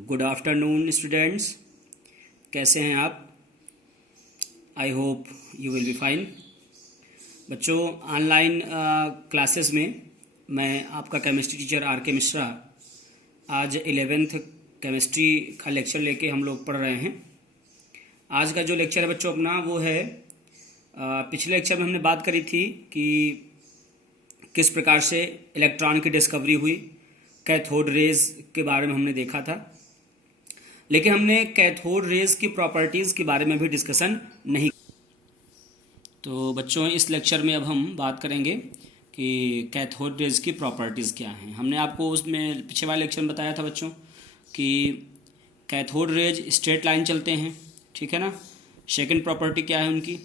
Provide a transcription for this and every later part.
Good afternoon students, कैसे हैं आप? I hope you will be fine. बच्चों, ऑनलाइन क्लासेस में मैं आपका केमिस्ट्री टीचर आर के मिश्रा आज 11th केमिस्ट्री का लेक्चर लेके हम लोग पढ़ रहे हैं। आज का जो लेक्चर है बच्चों अपना वो है, पिछले लेक्चर में हमने बात करी थी कि किस प्रकार से इलेक्ट्रॉन की डिस्कवरी हुई, कैथोड रेज के बारे में हमने देखा था, लेकिन हमने कैथोड रेज की प्रॉपर्टीज़ के बारे में भी डिस्कशन नहीं। तो बच्चों, इस लेक्चर में अब हम बात करेंगे कि कैथोड रेज की प्रॉपर्टीज़ क्या हैं। हमने आपको उसमें पिछले वाले लेक्चर में बताया था बच्चों कि कैथोड रेज स्ट्रेट लाइन चलते हैं, ठीक है ना। सेकंड प्रॉपर्टी क्या है उनकी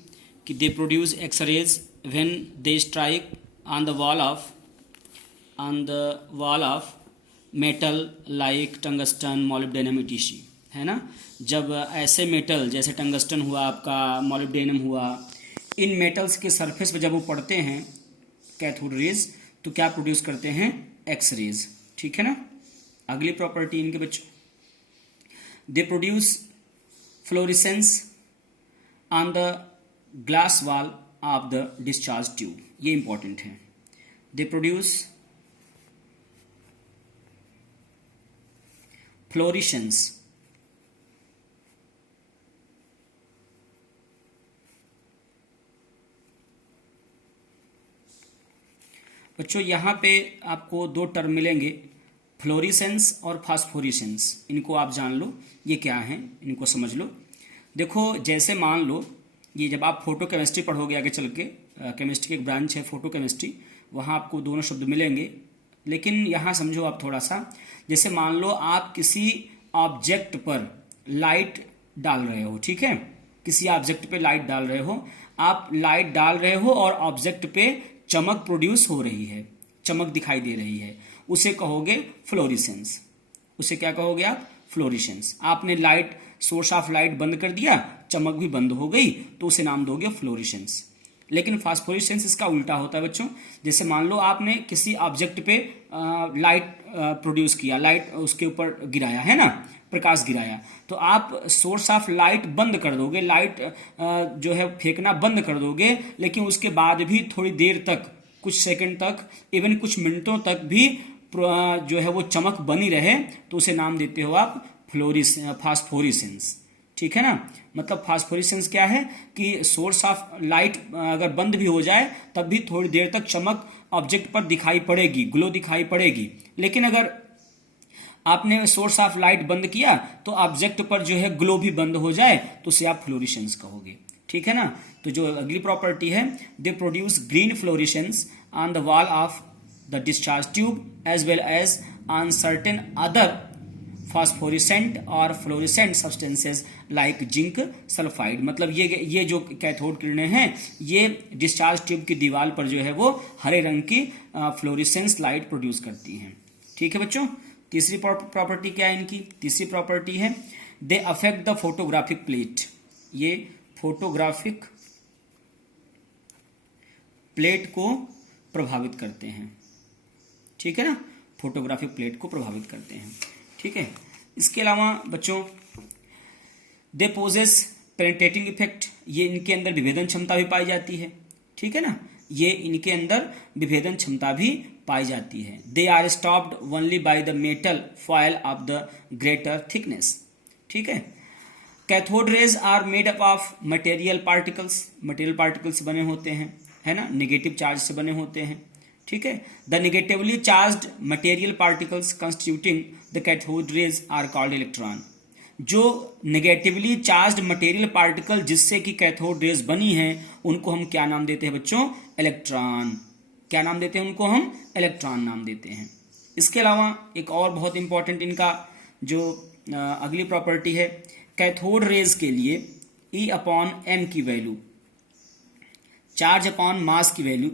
कि they produce X rays when they strike on the wall of metal like tungsten, molybdenum etc, है ना। जब ऐसे मेटल जैसे टंगस्टन हुआ, आपका मॉलिब्डेनम हुआ, इन मेटल्स के सरफेस पर जब वो पड़ते हैं कैथोड रेज, तो क्या प्रोड्यूस करते हैं? एक्स रेज, ठीक है ना। अगली प्रॉपर्टी इनके बच्चों, they produce fluorescence on the glass wall of the discharge tube. ये इंपॉर्टेंट है। दे प्रोड्यूस फ्लोरेसेंस बच्चों, यहाँ पे आपको दो टर्म मिलेंगे, फ्लोरेसेंस और फास्फोरेसेंस। इनको आप जान लो ये क्या है, इनको समझ लो। देखो, जैसे मान लो ये जब आप फोटो केमिस्ट्री पढ़ोगे आगे चल के, केमिस्ट्री की एक ब्रांच है फोटो केमिस्ट्री, वहाँ आपको दोनों शब्द मिलेंगे। लेकिन यहाँ समझो आप थोड़ा सा, जैसे मान लो आप किसी ऑब्जेक्ट पर लाइट डाल रहे हो, ठीक है। किसी ऑब्जेक्ट पे लाइट डाल रहे हो, आप लाइट डाल रहे हो और ऑब्जेक्ट पे चमक प्रोड्यूस हो रही है, चमक दिखाई दे रही है, उसे कहोगे फ्लोरेसेंस। उसे क्या कहोगे आप? फ्लोरेसेंस। आपने लाइट, सोर्स ऑफ लाइट बंद कर दिया, चमक भी बंद हो गई, तो उसे नाम दोगे फ्लोरेसेंस। लेकिन फास्फोरेसेंस इसका उल्टा होता है बच्चों। जैसे मान लो आपने किसी ऑब्जेक्ट पे लाइट प्रोड्यूस किया, लाइट उसके ऊपर गिराया, है ना, प्रकाश गिराया, तो आप सोर्स ऑफ लाइट बंद कर दोगे, लाइट जो है फेंकना बंद कर दोगे, लेकिन उसके बाद भी थोड़ी देर तक, कुछ सेकंड तक, इवन कुछ मिनटों तक भी जो है वो चमक बनी रहे, तो उसे नाम देते हो आप फास्फोरेसेंस, ठीक है ना। मतलब फास्फोरेसेंस क्या है कि सोर्स ऑफ लाइट अगर बंद भी हो जाए तब भी थोड़ी देर तक चमक ऑब्जेक्ट पर दिखाई पड़ेगी, ग्लो दिखाई पड़ेगी। लेकिन अगर आपने सोर्स ऑफ लाइट बंद किया तो ऑब्जेक्ट पर जो है ग्लो भी बंद हो जाए, तो उसे आप फ्लोरेसेंस कहोगे, ठीक है ना। तो जो अगली प्रॉपर्टी है, they produce green fluorescence on the wall of the discharge tube as well as on certain other phosphorescent और fluorescent substances like zinc sulphide. मतलब ये जो कैथोड किरणें हैं, ये डिस्चार्ज ट्यूब की दीवार पर जो है वो हरे रंग की फ्लोरेसेंस लाइट प्रोड्यूस करती हैं, ठीक है बच्चों। तीसरी प्रॉपर्टी क्या है इनकी? तीसरी प्रॉपर्टी है they affect the photographic plate. ये फोटोग्राफिक प्लेट को प्रभावित करते हैं, ठीक है ना। फोटोग्राफिक प्लेट को प्रभावित करते हैं, ठीक है। इसके अलावा बच्चों, दे पोजेस पेनिट्रेटिंग इफेक्ट। ये इनके अंदर विभेदन क्षमता भी पाई जाती है, ठीक है ना। ये इनके अंदर विभेदन क्षमता भी पाई जाती है। They are stopped only by the metal foil of the greater thickness, ठीक है। Cathode rays are made up of material particles. Material particles बने होते हैं, है ना, नेगेटिव चार्ज से बने होते हैं, ठीक है। The negatively charged material particles constituting the cathode rays are called electron. जो नेगेटिवली चार्ज्ड मटेरियल पार्टिकल जिससे कि कैथोड रेज बनी है, उनको हम क्या नाम देते हैं बच्चों? इलेक्ट्रॉन। क्या नाम देते हैं उनको? हम इलेक्ट्रॉन नाम देते हैं। इसके अलावा एक और बहुत इंपॉर्टेंट इनका जो अगली प्रॉपर्टी है, कैथोड रेज के लिए E अपॉन M की वैल्यू, चार्ज अपॉन मास की वैल्यू,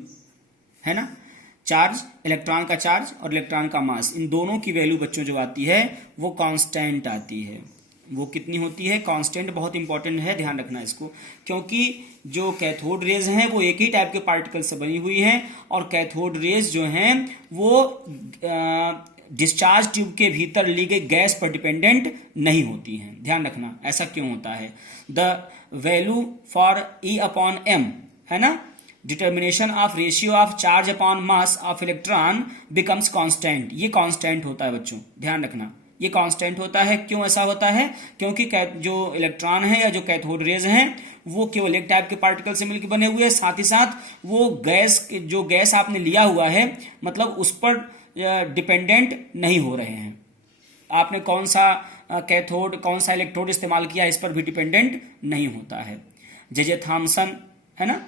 है ना। चार्ज, इलेक्ट्रॉन का चार्ज और इलेक्ट्रॉन का मास, इन दोनों की वैल्यू बच्चों जो आती है वो कांस्टेंट आती है। वो कितनी होती है? कांस्टेंट। बहुत इंपॉर्टेंट है, ध्यान रखना इसको, क्योंकि जो कैथोड रेज हैं वो एक ही टाइप के पार्टिकल से बनी हुई है, और कैथोड रेज जो हैं वो डिस्चार्ज ट्यूब के भीतर ली गई गैस पर डिपेंडेंट नहीं होती हैं। ध्यान रखना ऐसा क्यों होता है। The value for e upon m, है ना, determination of ratio of charge upon mass of electron becomes constant. ये कांस्टेंट होता है बच्चों, ध्यान रखना ये कांस्टेंट होता है। क्यों ऐसा होता है, क्योंकि जो इलेक्ट्रॉन है या जो कैथोड रेज हैं वो केवल एक टाइप के पार्टिकल से मिलकर बने हुए हैं, साथ ही साथ वो गैस, जो गैस आपने लिया हुआ है मतलब उस पर डिपेंडेंट नहीं हो रहे हैं। आपने कौन सा कैथोड कौन सा इलेक्ट्रोड इस्तेमाल किया इस पर भी डिपेंडेंट नहीं होता है। जे थॉमसन, है ना,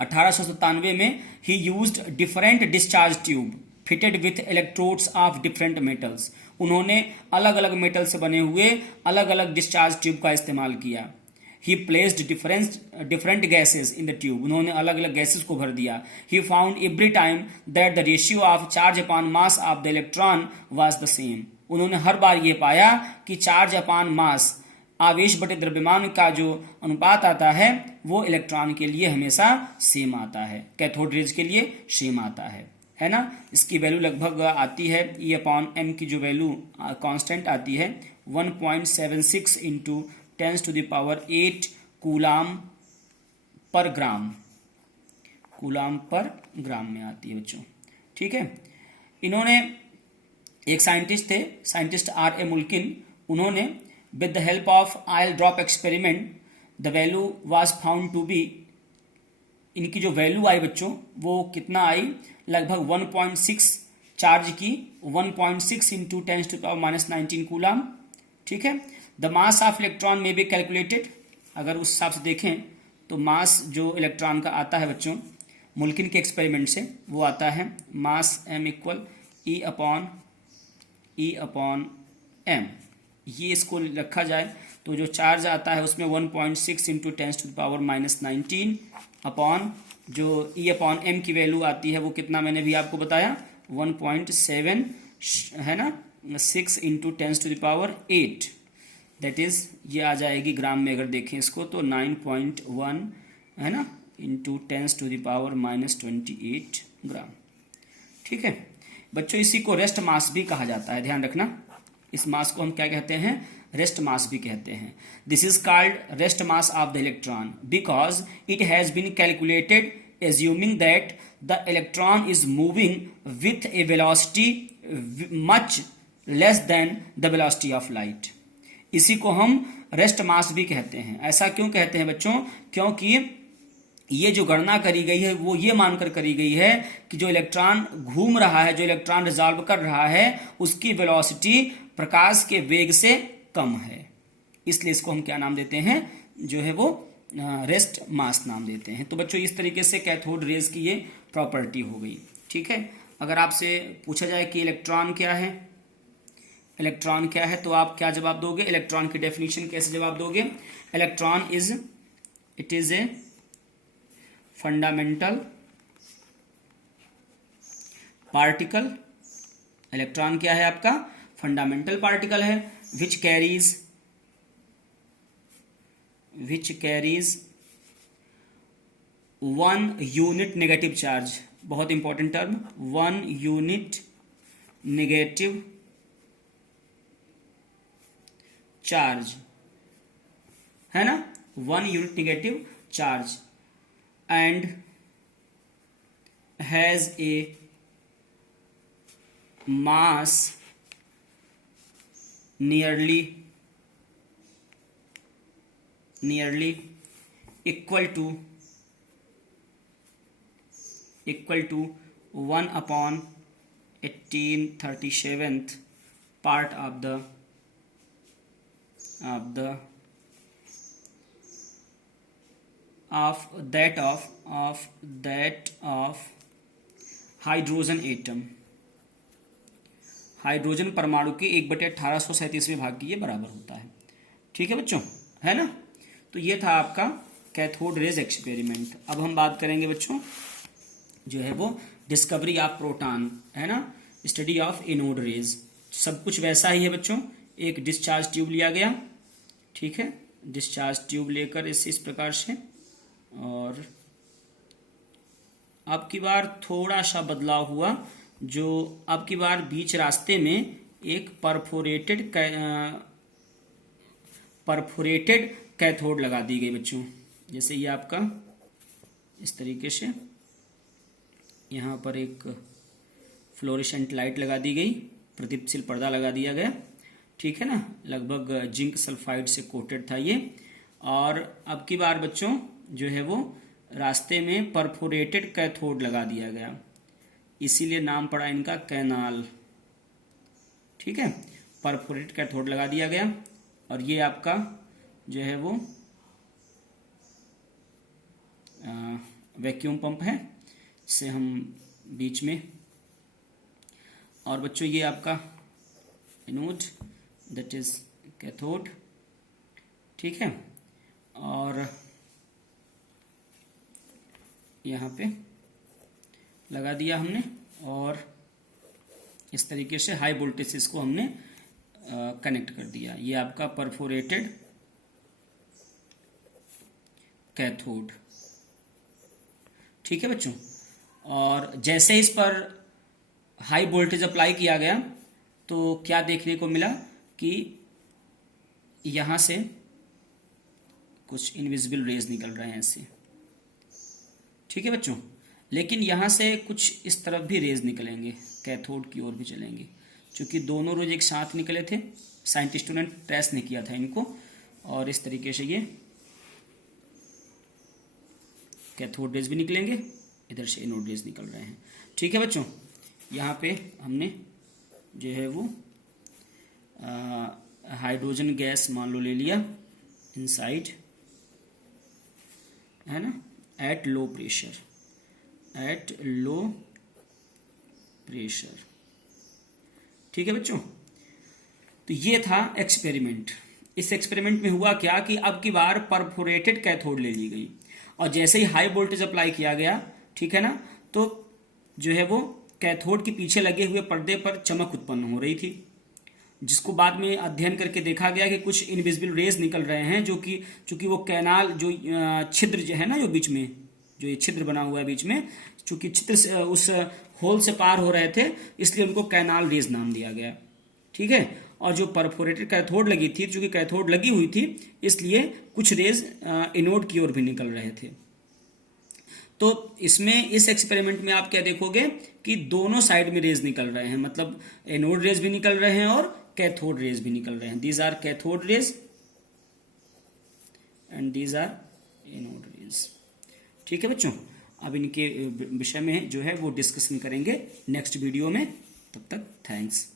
1897 में ही used different discharge tube fitted with electrodes of different metals. उन्होंने अलग अलग मेटल से बने हुए अलग अलग डिस्चार्ज ट्यूब का इस्तेमाल किया। ही placed different gases in the tube. उन्होंने अलग अलग गैसेस को भर दिया। He found every time that the ratio of charge upon mass of the electron was the same. उन्होंने हर बार ये पाया कि चार्ज अपॉन मास, आवेश बटे द्रव्यमान का जो अनुपात आता है वो इलेक्ट्रॉन के लिए हमेशा सेम आता है, कैथोड रेज के लिए सेम आता है ना। इसकी वैल्यू लगभग आती है ई अपॉन एम की जो वैल्यू कांस्टेंट आती है 1.76 इंटू 10⁸ कूलाम पर ग्राम, कूलाम पर ग्राम में आती है बच्चों। ठीक है, इन्होंने एक साइंटिस्ट थे, साइंटिस्ट आर ए मुल्किन, उन्होंने with the help of oil drop experiment the value was found to be, इनकी जो वैल्यू आई बच्चों वो कितना आई, लगभग 1.6 चार्ज की 1.6 इंटू 10⁻⁻19 कूलाम। ठीक है, द मास ऑफ इलेक्ट्रॉन में बी कैलकुलेटेड। अगर उस हिसाब से देखें तो मास जो इलेक्ट्रॉन का आता है बच्चों मुल्किन के एक्सपेरिमेंट से वो आता है mass m equal e upon m. ये इसको रखा जाए तो जो चार्ज आता है उसमें 1.6 इंटू 10⁻⁻19 अपॉन जो ई अपॉन एम की वैल्यू आती है वो कितना मैंने भी आपको बताया 1.7 है ना, 6 इंटू 10⁸, दैट इज ये आ जाएगी ग्राम में अगर देखें इसको तो 9.1 है ना इंटू 10⁻⁻28 ग्राम। ठीक है बच्चों, इसी को रेस्ट मास भी कहा जाता है, ध्यान रखना। इस मास को हम क्या कहते हैं, रेस्ट मास भी कहते हैं। This is called rest mass of the electron because it has been calculated assuming that the electron is moving with a velocity much less than the velocity of light. इसी को हम rest mass भी कहते हैं। ऐसा क्यों कहते हैं बच्चों, क्योंकि ये जो गणना करी गई है वो ये मानकर करी गई है कि जो इलेक्ट्रॉन घूम रहा है, जो इलेक्ट्रॉन रिजॉल्व कर रहा है उसकी वेलोसिटी प्रकाश के वेग से कम है, इसलिए इसको हम क्या नाम देते हैं, जो है वो रेस्ट मास नाम देते हैं। तो बच्चों इस तरीके से कैथोड रेज की ये प्रॉपर्टी हो गई। ठीक है, अगर आपसे पूछा जाए कि इलेक्ट्रॉन क्या है, इलेक्ट्रॉन क्या है, तो आप क्या जवाब दोगे, इलेक्ट्रॉन की डेफिनेशन कैसे जवाब दोगे। Electron it is a fundamental particle. Electron क्या है आपका, फंडामेंटल पार्टिकल है which carries 1 unit negative charge. बहुत important term, 1 unit negative charge, है ना, 1 unit negative charge and has a mass nearly equal to 1/1837th part of that of hydrogen atom. Hydrogen परमाणु के 1/1837वें भाग की ये बराबर होता है। ठीक है बच्चों, है ना। तो ये था आपका कैथोड रेज एक्सपेरिमेंट। अब हम बात करेंगे बच्चों जो है वो डिस्कवरी ऑफ प्रोटॉन, है ना, स्टडी ऑफ एनोड रेज। सब कुछ वैसा ही है बच्चों, एक डिस्चार्ज ट्यूब लिया गया, ठीक है, डिस्चार्ज ट्यूब लेकर इस प्रकार से, और अब की बार थोड़ा सा बदलाव हुआ, जो अब की बार बीच रास्ते में एक परफोरेटेड कैथोड लगा दी गई बच्चों। जैसे ये आपका इस तरीके से यहाँ पर एक फ्लोरेसेंट लाइट लगा दी गई, प्रदीप्तशील पर्दा लगा दिया गया, ठीक है ना। लगभग जिंक सल्फाइड से कोटेड था ये। और अब की बार बच्चों जो है वो रास्ते में परफोरेटेड कैथोड लगा दिया गया, इसीलिए नाम पड़ा इनका कैनाल, ठीक है। परफोरेटेड कैथोड लगा दिया गया। और ये आपका जो है वो वैक्यूम पंप है, जिसे हम बीच में, और बच्चों ये आपका एनोड दैट इज कैथोड, ठीक है। और यहाँ पे लगा दिया हमने, और इस तरीके से हाई वोल्टेज इसको हमने कनेक्ट कर दिया। ये आपका परफोरेटेड कैथोड, ठीक है बच्चों। और जैसे इस पर हाई वोल्टेज अप्लाई किया गया तो क्या देखने को मिला कि यहां से कुछ इनविजिबल रेज निकल रहे हैं ऐसे, ठीक है बच्चों। लेकिन यहां से कुछ इस तरफ भी रेज निकलेंगे, कैथोड की ओर भी चलेंगे, क्योंकि दोनों रोज एक साथ निकले थे। साइंटिस्टों ने ट्रेस नहीं किया था इनको, और इस तरीके से ये कैथोड रेज भी निकलेंगे, इधर से एनोड रेज निकल रहे हैं, ठीक है बच्चों। यहाँ पे हमने जो है वो हाइड्रोजन गैस मान लो ले लिया इनसाइड, है ना, एट लो प्रेशर, ठीक है बच्चों। तो ये था एक्सपेरिमेंट। इस एक्सपेरिमेंट में हुआ क्या कि अब की बार परफोरेटेड कैथोड ले ली गई, और जैसे ही हाई वोल्टेज अप्लाई किया गया, ठीक है ना, तो जो है वो कैथोड के पीछे लगे हुए पर्दे पर चमक उत्पन्न हो रही थी, जिसको बाद में अध्ययन करके देखा गया कि कुछ इनविजिबल रेज निकल रहे हैं, जो कि चूंकि वो कैनाल जो छिद्र जो है ना, जो बीच में जो ये छिद्र बना हुआ है बीच में, चूंकि छिद्र से उस होल से पार हो रहे थे, इसलिए उनको कैनाल रेज नाम दिया गया, ठीक है। और जो परफोरेटेड कैथोड लगी थी, चूंकि कैथोड लगी हुई थी, इसलिए कुछ रेज एनोड की ओर भी निकल रहे थे। तो इसमें इस एक्सपेरिमेंट में आप क्या देखोगे कि दोनों साइड में रेज निकल रहे हैं, मतलब एनोड रेज भी निकल रहे हैं और कैथोड रेज भी निकल रहे हैं। These are cathode rays and these are anode rays, ठीक है बच्चों। अब इनके विषय में जो है वो डिस्कशन करेंगे नेक्स्ट वीडियो में। तब तक थैंक्स।